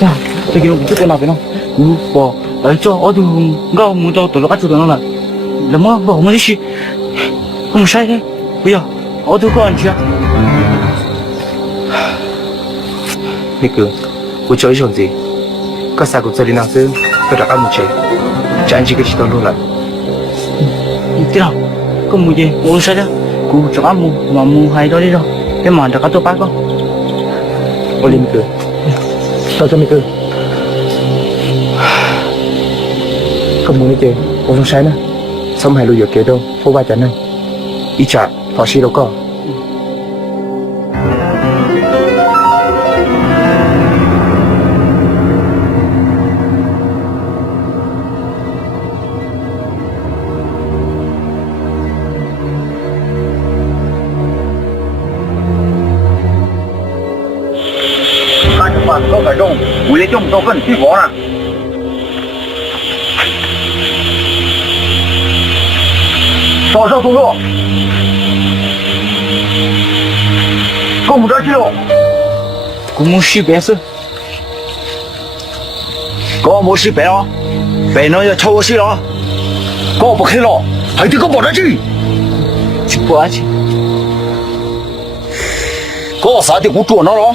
呀，这个我这边那边呢，我这我都我们这到了个主动了，那么我们去，我们晒的，不要，我都过去啊。那个，我叫一声子，个三个这里那是个大干木车，咱几个去到路了。对了，个木的我晒的，我这个木嘛木还到这了，这嘛这个都八个。我领个，到这那个，个木那个，我从晒呢，上海路有几多，我外站呢，一家跑西路个。都改中，为了这么多份去活呢。早上出入，跟我们这儿去了。我们西边是，我没事白啊，白呢要抽我去了，我不开了，还得跟我这去。去不安去，我啥的我捉到了。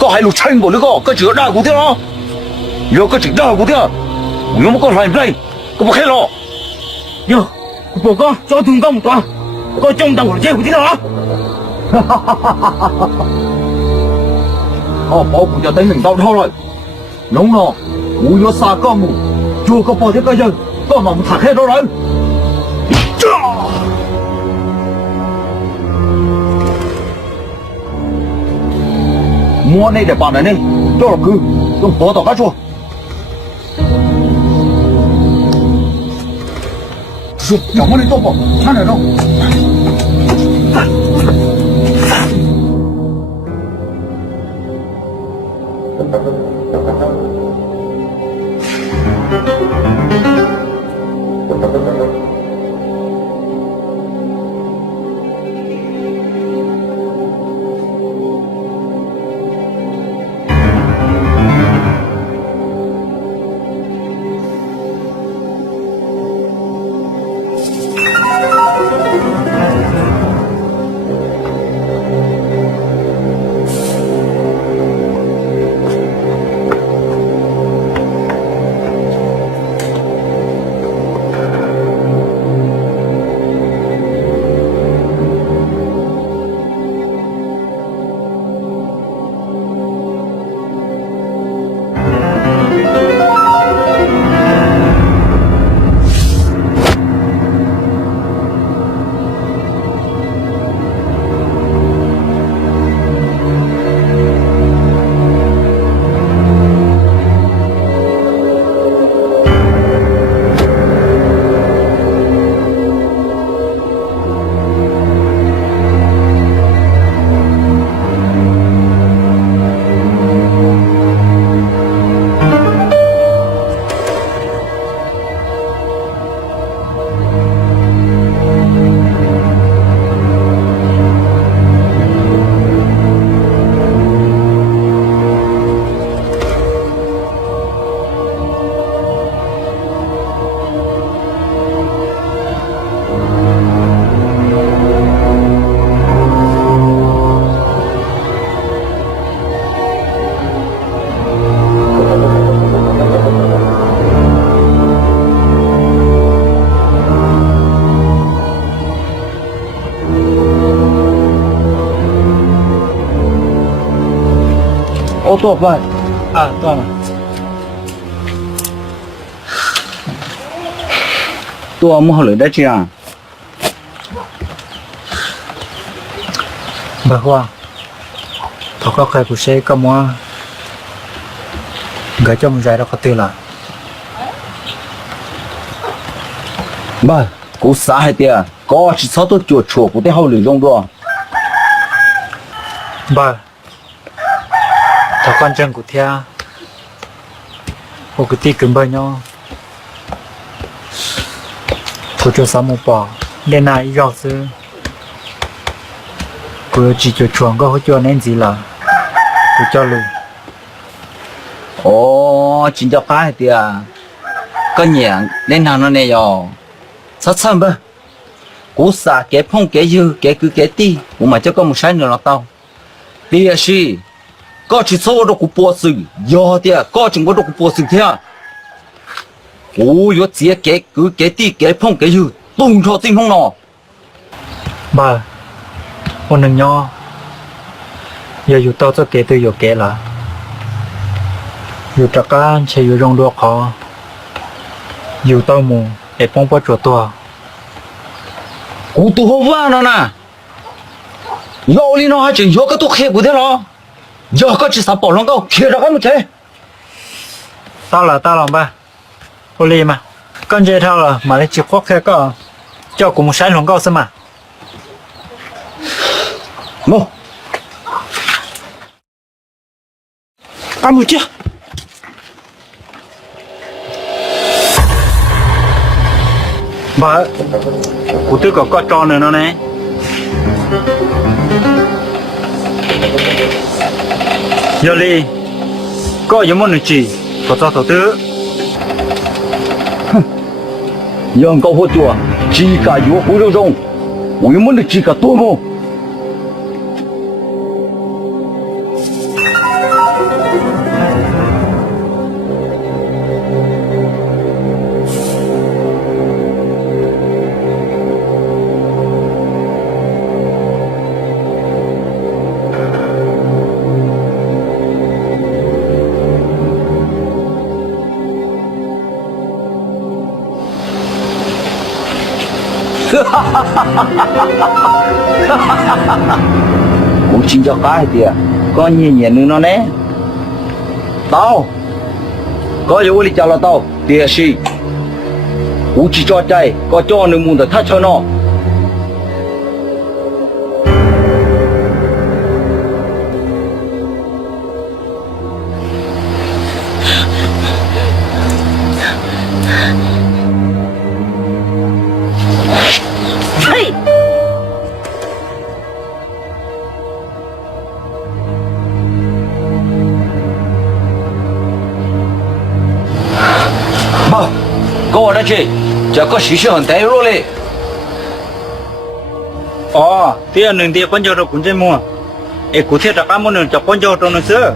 có hai lũ tranh bộ nữa có chữa đau của thế đó nhớ có chữa đau của thế nhớ mà có làm đây có một cái lo yo, bộ con cho thùng con một toa, có trong tàu của chơi của thế đó. Bỏ của cho tính mình đau thôi rồi đúng rồi ngủ nhớ xa con ngủ chưa có bỏ thế cơ giờ có mà một thằng hết đó rồi mua này để bạn này đi cho là cứ không bỏ tao cá chua chẳng có đi tốt không sao này đâu多少饭？啊，断了。多么好来得及啊？Bà Hoa, thọ có cái của xe có mua gửi cho một giải đó có tiền là bà cô xã hay tiền có chỉ sáu tôi chuột chuột của cái hậu lửa rong rồi bà thọ con chân của thia một cái tí cứng bơi nhau thọ cho sáu một bỏ nên là ý gạo sư Cô chỉ cho chuồng có cho nên gì là cô cho luôn. Ồ, chính cho cái thì à, có nhàng nên hàng nó này rồi, sát sâm bơ, cú xả cái phong cái dư cái cứ cái ti, của mà cho có một sai nữa là tao, đi gì, có chỉ số đó của bộ sự, giờ thì có chỉ có đó của bộ sự thế à, ồ, yo chỉ cái cứ cái ti cái phong cái dư, tung cho tinh phong nó. Bà, con đừng nho, giờอยู่tao cho cái tôiอยู่cái là. Dù trạc á sẽ dù rong đua khó dù tao mù để phong bó chùa tùa cú tù hô vang nó nè dẫu lý nó hay chỉ dẫu cái tục khép của thế nó giờ có chỉ sắp bỏ lòng câu kia ra cái một thế tao là ba ô lì mà con dây thao là mà lấy chìa khoác khe có cho cùng một sáng lòng câu xem mà ngô ăn một chiếc bà, cụ tư có tròn nữa nó này. Giờ đi, có những món gì có cho đầu tư. Giờ câu hỗ trợ, chỉ cả yếu hỗ trợ rong, những món chỉ cả tôi mua. Cũng chính cho cái thì có nhiều nhiều nữa nó nè tao có yếu đi chào là tao thì gì cũng chỉ cho chạy có cho nên muốn được thắt cho nó có đó chứ, chỉ có sự sự很呆弱嘞。哦，第二年第搬家到古镇么？哎，古天大家么能就搬家到那是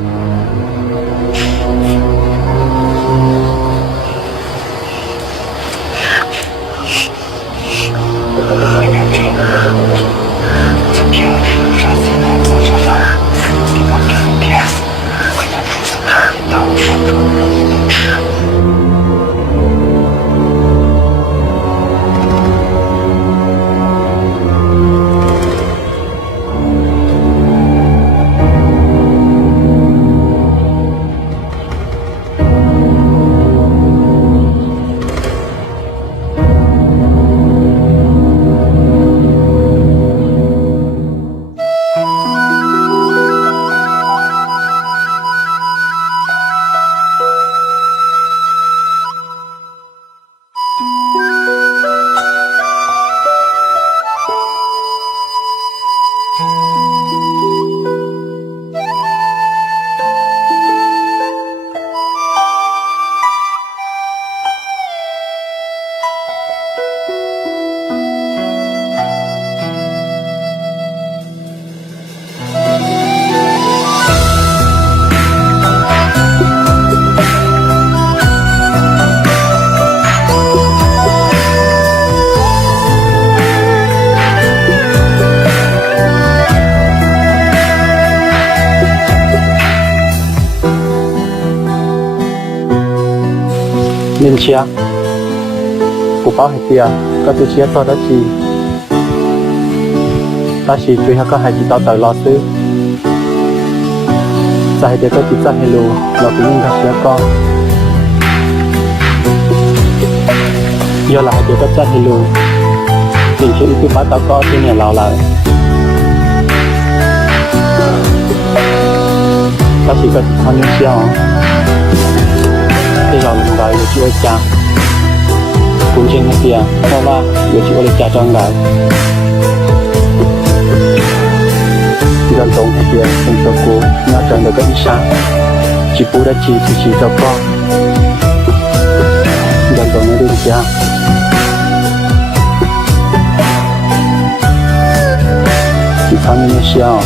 ？nên chia cụ bảo hết tiền có tôi chia to đó chi ta chỉជួយឲ្យក៏ឲ្យជីតទៅឡោទៅតែតែក៏ជីតឲ្យលូឡោទៅនឹងថាក៏យកឡាទៅក៏ចាត់ឲ្យលូទីជួយគឺបាត់តក៏ទីនេះឡោឡើយta chỉ cần tham những chiêu thì rồi mình gọi được chiêu cha cũng trên cái kia sau ba được chiêu được cha trong gái chỉ là tổng hay tiền không cho cô nó chẳng được cái gì sáng chỉ bố đã chỉ cho con là tổng nó đi được chỉ phán như sao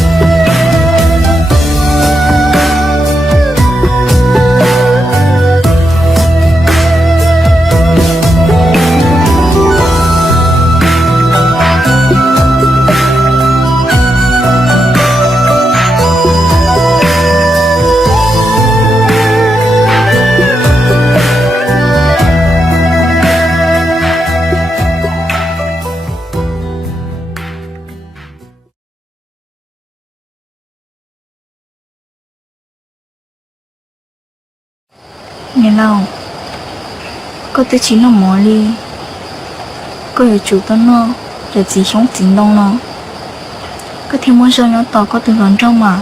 nghe nào có tới chỉ nó mỏ đi có ở chủ tao nó để chỉ sống chính đông nó có thêm muốn sao nó tỏ có từ gần trong mà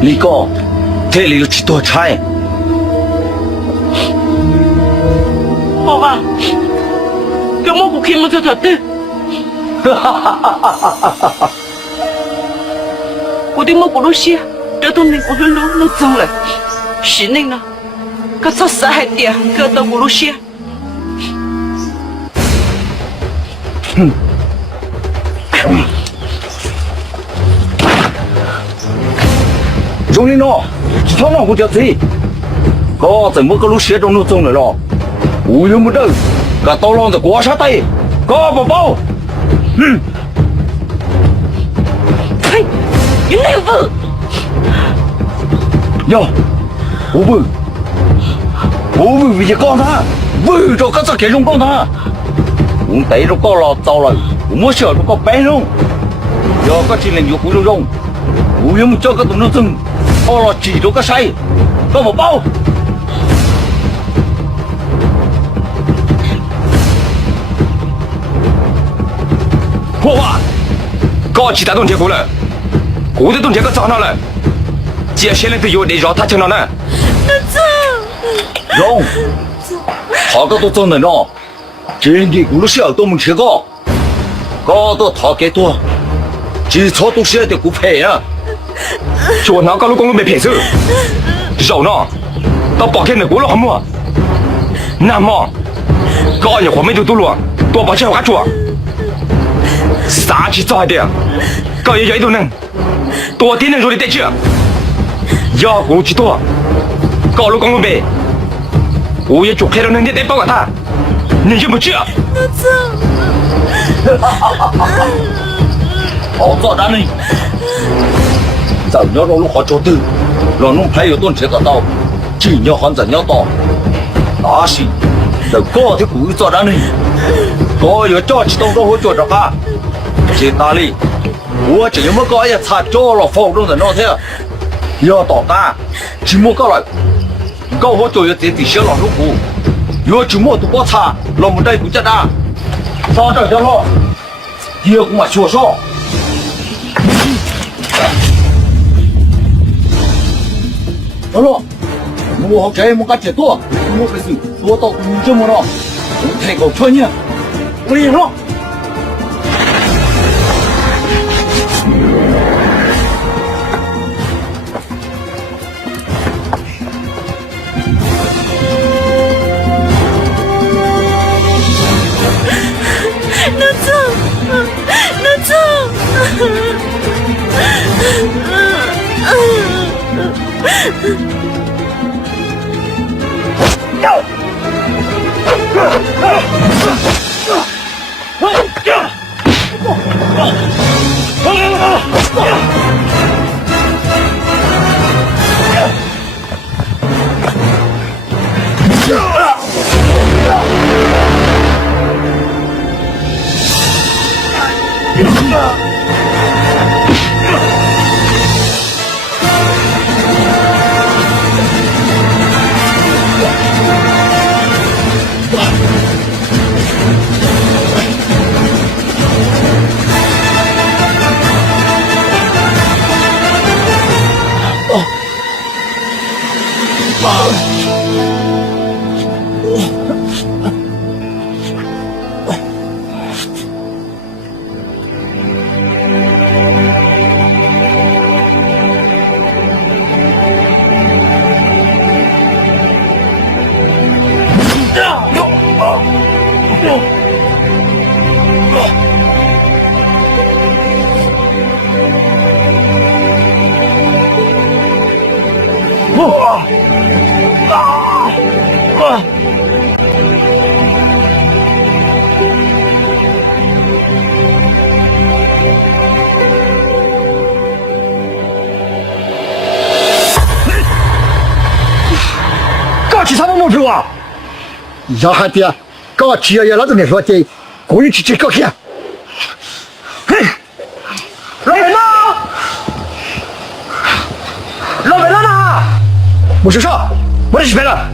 李哥，这里有几多菜？好吧，给我不看我就他的，我的我不露些，这都能不露脏了，是那呢，可操死还点，可都不露些。兄弟喏，几趟那我叫谁？哥怎么个路写中路中了咯？我又没得，个刀郎子刮痧带，哥宝宝，嘿，你那个哟，我不为这讲他，为着个这给人讲他，我逮着个了糟了，我没晓得个白人，要个今年有回了用，我又没叫个东路中。哦了，记住个谁？跟我包。破话，搞其他东西过来，我的东西可找到了，接下来都有你让他听到呢。用，他个都真能了，今天咕噜小都没吃过，搞到他给多，基础都写的不配呀。说那个路公路没骗手，肉呢，到保险的过了好么？那么，搞一会没就堵了，多把钱花出，啥去找的？搞一都能，多点能说的得去，要过去多，搞路公路没，我也就开了能得包给他，你就不去啊？好做啥呢？咱要让路好做的，让弄朋友都知道，只要还咱要到，那是这个的不做啥呢？个要叫起动都会做着吧？这哪里？我只么个也差着了放纵的那天，要到干，只么个来，搞好就要自己写了入股，要只么都不差，老母带不接单，上这条路，也给我学上。好了，我这么个节奏，我可是说到你这么了，我太搞穿呢，我赢了。搞起什么毛病啊？要喊爹，搞起要老子来说这，故意去搞起。嘿，老板呢？老板呢？我是啥？我的失败了。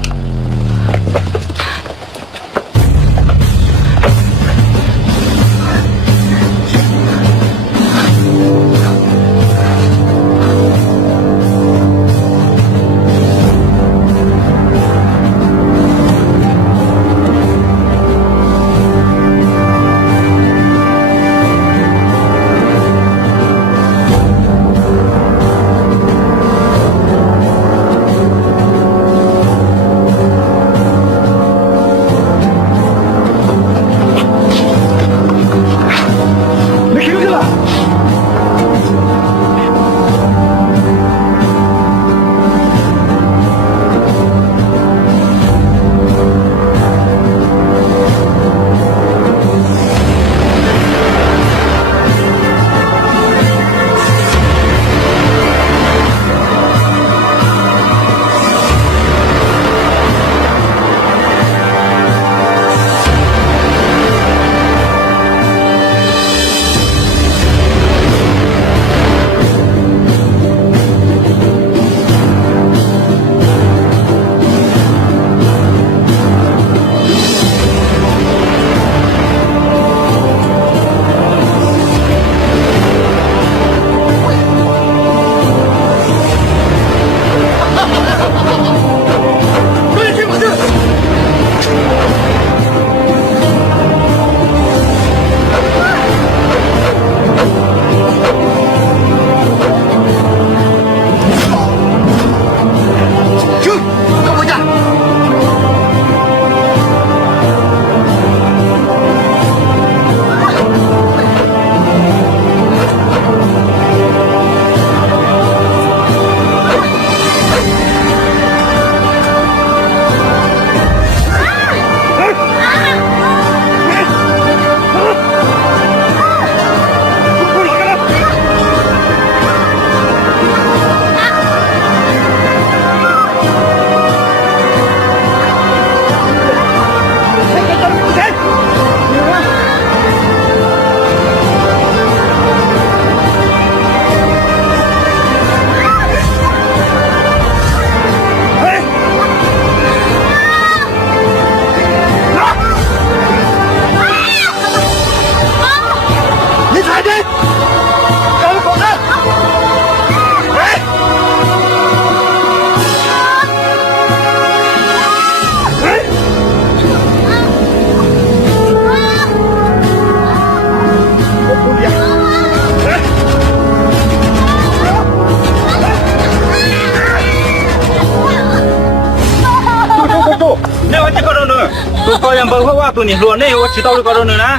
có em bơ hoa tụi nhỉ luôn đấy, chỉ tao được có đâu nữa nè.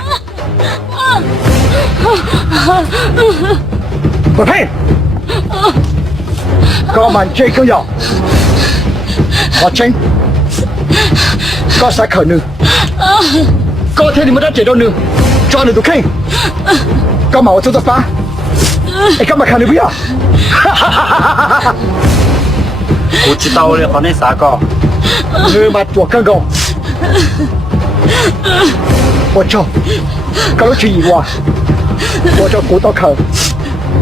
Bà Phi, có màn chơi cơ nhỏ, có chênh, có sai khởi nữa có thể thì mới đã chạy đâu nữa cho nữa tụi khen có màu cho ta phá ai các bạn khăn được biết à 我知道了，可能啥个？ người mà chuột căng gò我操các lối chuyện gì qua我cho cụ tao khờ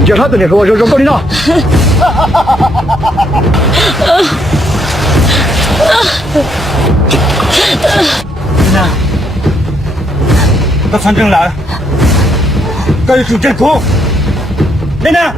giờ hết tụi này rồi rồi con đi nào có phản ứng lại có chủ chân cô đây nè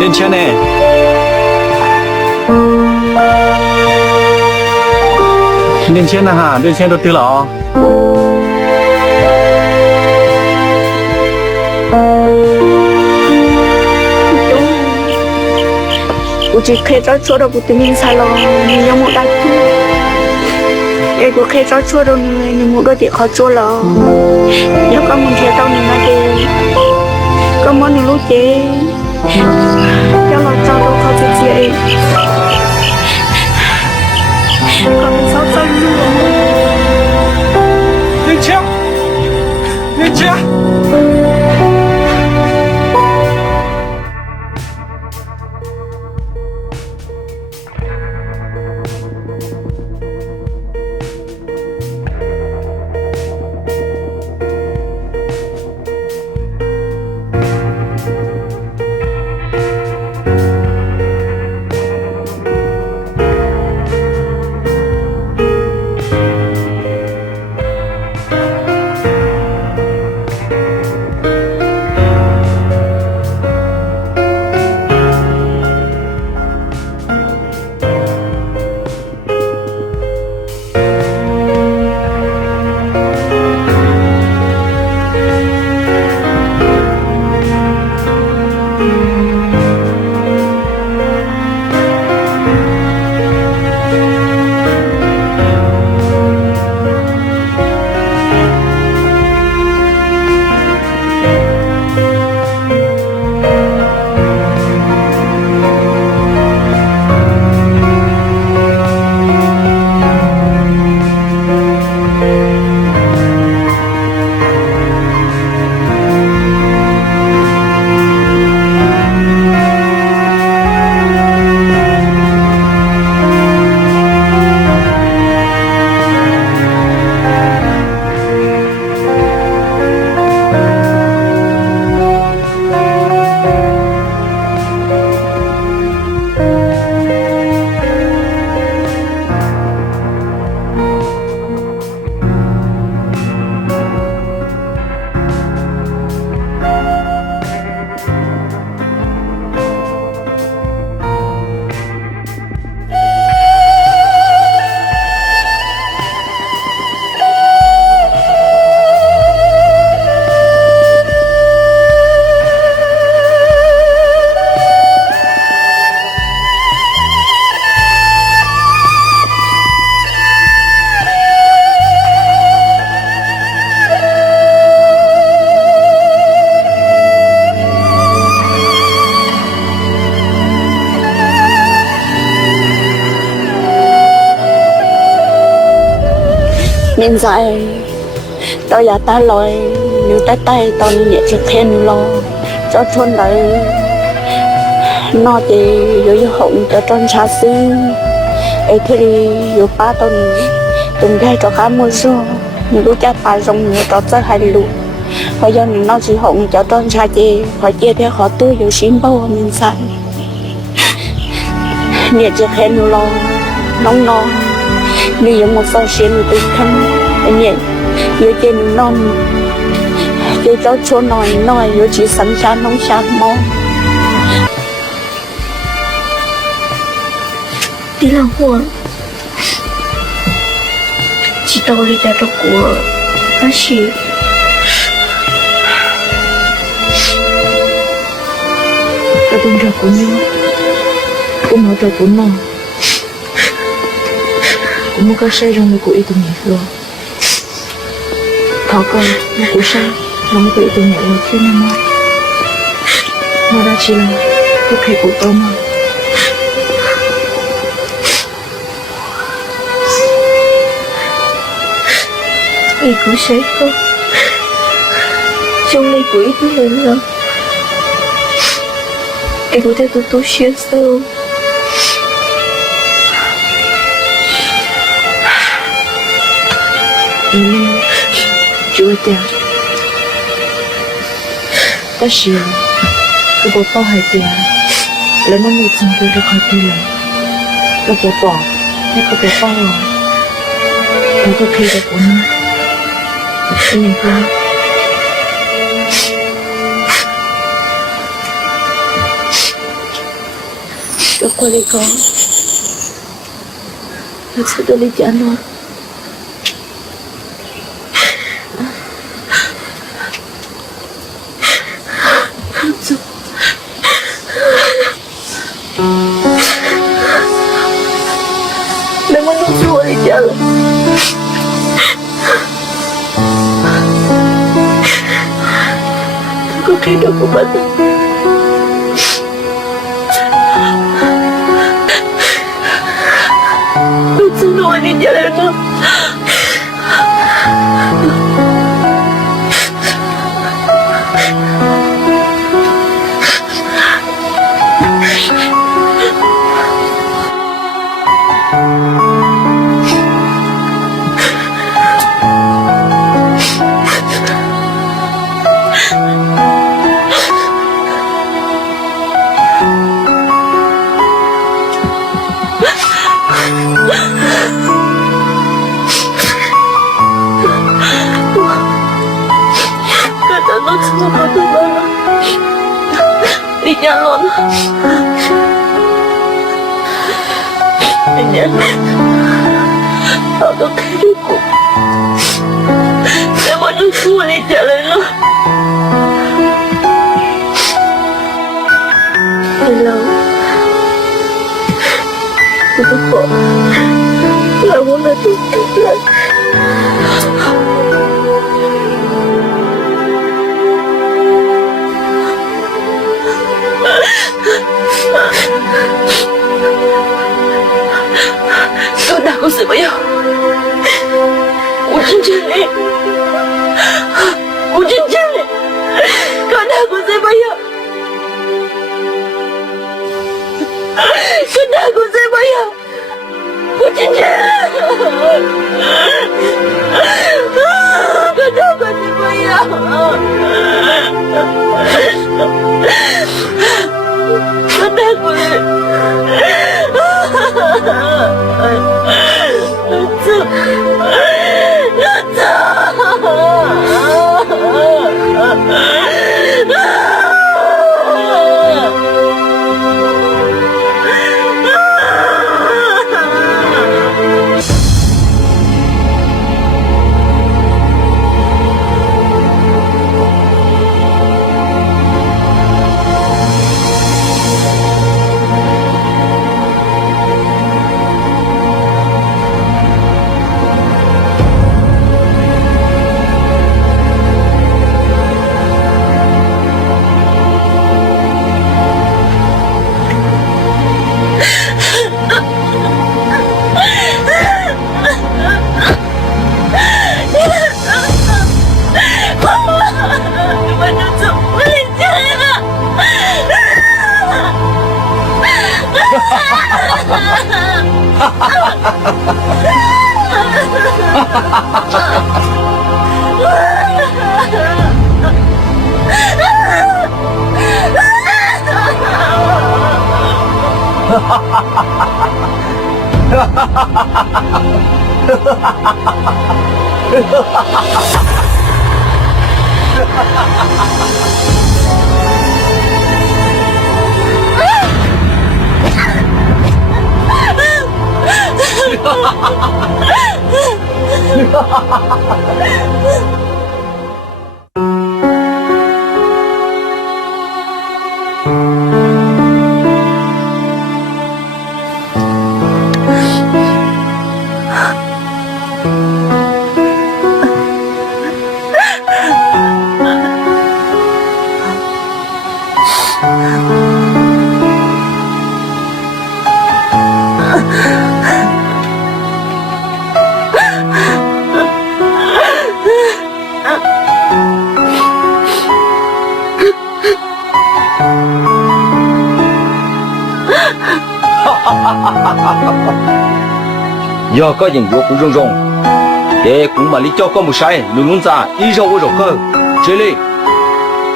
lên xe nè lên xe nè hả lên xe đầu tư lọ我只可以找做到不对面才了，你要我打住。如果可以找做到你没个地方做了，要跟我接到你那个，跟我你录的，要老找到他自己，搞得少走路。lên xe lên xe nên dạy tao giả ta lòi nếu tay tay tao nhẹ chụp khen lo cho chôn đấy nó thì yếu hồng cho tròn xa xí ấy thì yếu ba tao tụi đây cho khá mua số nhưng lúc cha ta rong nhiều cho rất hay luôn bây giờ nó chỉ hồng cho tròn xa gì khỏi chia theo họ tư yếu xin bao mình sai nhẹ chụp khen lo nóng nó như một sao xin từ khăn nhẹ yếu trên non yếu cho chỗ nói yếu chỉ sẵn sàng nóng sàng mong đi làm huống chỉ tao đi ra đâu của ta chỉ ta tung ra của nhau cũng mở ra của nó cũng có sai trong người của ý tụi nhẹ rồi thọ coi nó của sai nó mới của ý tụi nhẹ rồi thế nên nó đã chỉ là cái khi của tôi mà ý của sai không trong đây của ý tụi lên rồi ý của theo tụi xuyên sâu ini juga但是如果抱海边人们没真的就开对了如果抱那个不抱了那个可以的不呢你说如果你讲我知道你讲了hidup kembali. Semua ini jalan. Đi nhanh luôn. Đi nhanh. Tao có cái đứa cũng để mọi người xua đi trở lại luôn. Hello. Tôi bỏ là muốn là tôi thích lại. Kau takut saya. Ujian jeli. Ujian jeli. Kau takut saya. Kau takut saya. Ujian jeli. Kau takut saya. Kau takut. giờ có những vụ cũng rong rong để cũng mà lý cho có một sai luôn luôn ra ý rồi rồi cơ chơi đi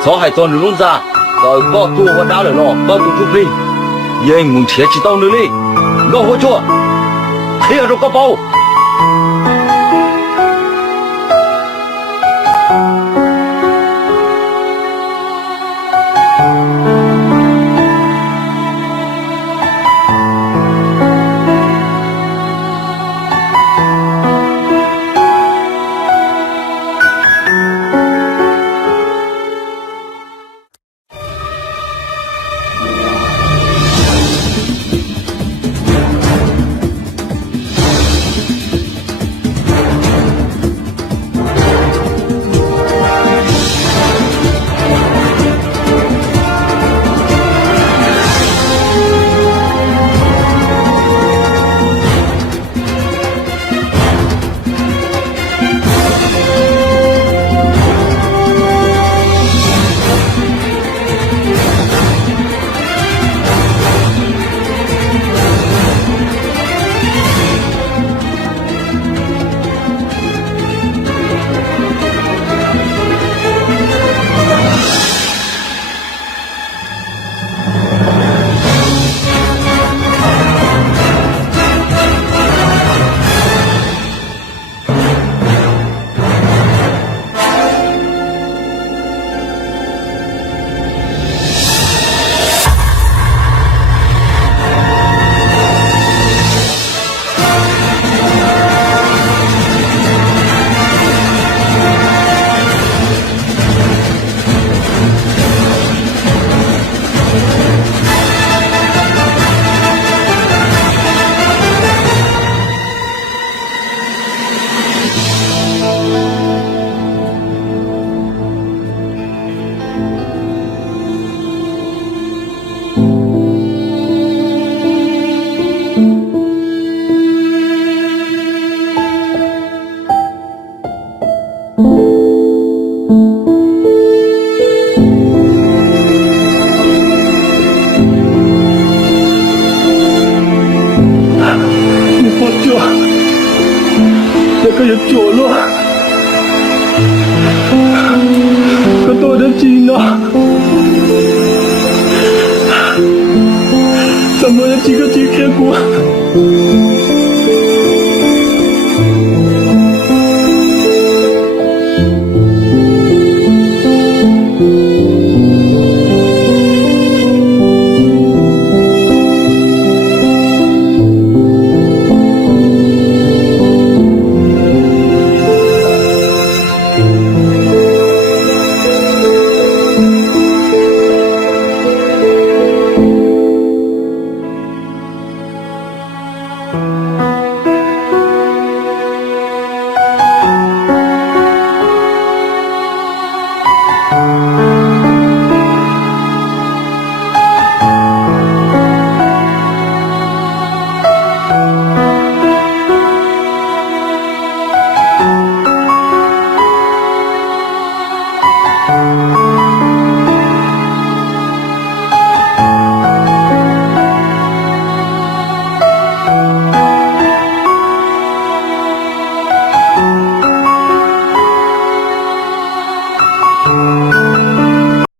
số hai tuần luôn luôn ra rồi có tu có đá rồi nó có tu chụp đi giờ muốn thiệt chỉ tao nữa đi nó hỗ trợ thế rồi có bao có giật chuột luôn có tôi đã chi nó sao mới chỉ có chi kia của